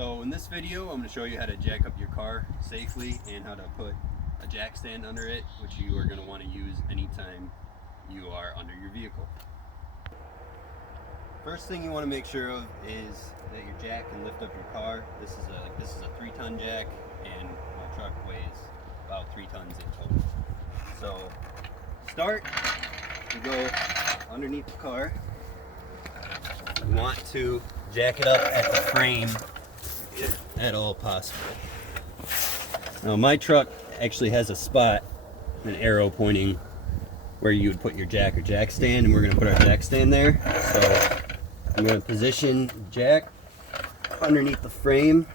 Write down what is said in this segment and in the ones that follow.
So in this video, I'm going to show you how to jack up your car safely and how to put a jack stand under it, which you are going to want to use anytime you are under your vehicle. First thing you want to make sure of is that your jack can lift up your car. This is a 3-ton jack, and my truck weighs about 3 tons in total. So start, you go underneath the car. You want to jack it up at the frame if at all possible. Now my truck actually has a spot, an arrow pointing where you would put your jack or jack stand, and we're going to put our jack stand there. So I'm going to position the jack underneath the frame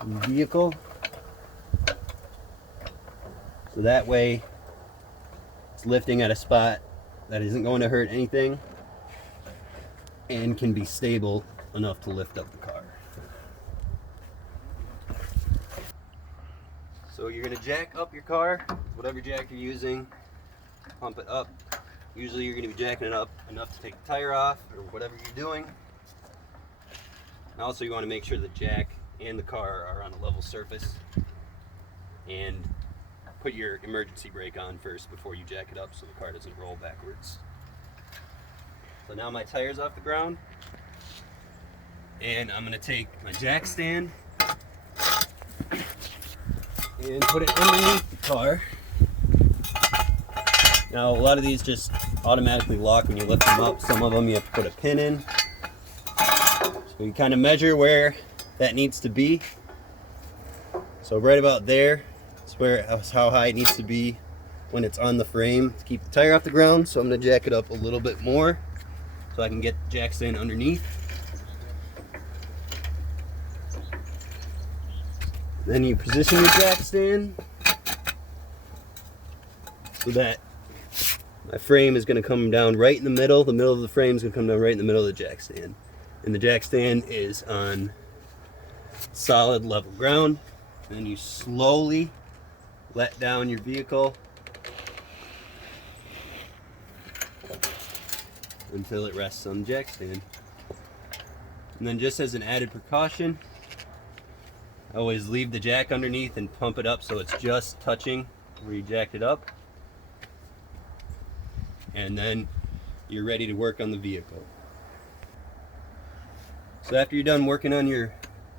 of the vehicle, so that way it's lifting at a spot that isn't going to hurt anything and can be stable enough to lift up the car. So you're going to jack up your car, whatever jack you're using, pump it up. Usually you're going to be jacking it up enough to take the tire off or whatever you're doing. And also you want to make sure the jack and the car are on a level surface, and put your emergency brake on first before you jack it up so the car doesn't roll backwards. So now my tire's off the ground, and I'm going to take my jack stand and put it underneath the car. Now a lot of these just automatically lock when you lift them up. Some of them you have to put a pin in. So you kind of measure where that needs to be. So right about there, that's how high it needs to be when it's on the frame to keep the tire off the ground. So I'm going to jack it up a little bit more so I can get the jack stand underneath. Then you position your jack stand so that my frame is going to come down right in the middle. The middle of the frame is going to come down right in the middle of the jack stand. And the jack stand is on solid level ground. And then you slowly let down your vehicle until it rests on the jack stand. And then, just as an added precaution, always leave the jack underneath and pump it up so it's just touching where you jacked it up. And then you're ready to work on the vehicle. So after you're done working on your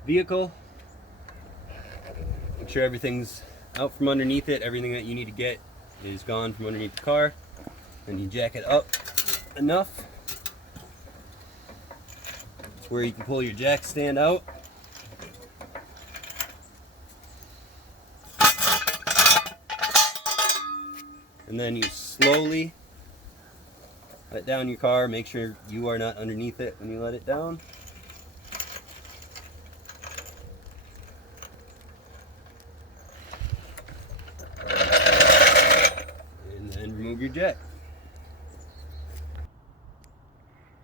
vehicle, make sure everything's out from underneath it. Everything that you need to get is gone from underneath the car. Then you jack it up enough. It's where you can pull your jack stand out. And then you slowly let down your car. Make sure you are not underneath it when you let it down. And then remove your jack.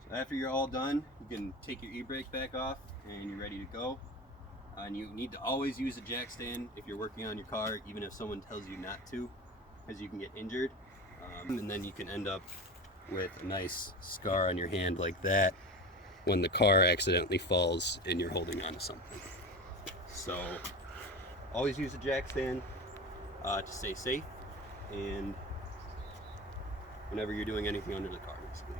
So after you're all done, you can take your e-brake back off and you're ready to go. And you need to always use a jack stand if you're working on your car, even if someone tells you not to, because you can get injured. And then you can end up with a nice scar on your hand like that when the car accidentally falls and you're holding on to something. So always use a jack stand to stay safe, and whenever you're doing anything under the car, basically.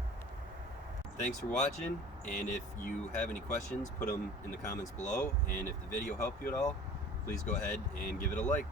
Thanks for watching, and if you have any questions, put them in the comments below, and if the video helped you at all, please go ahead and give it a like.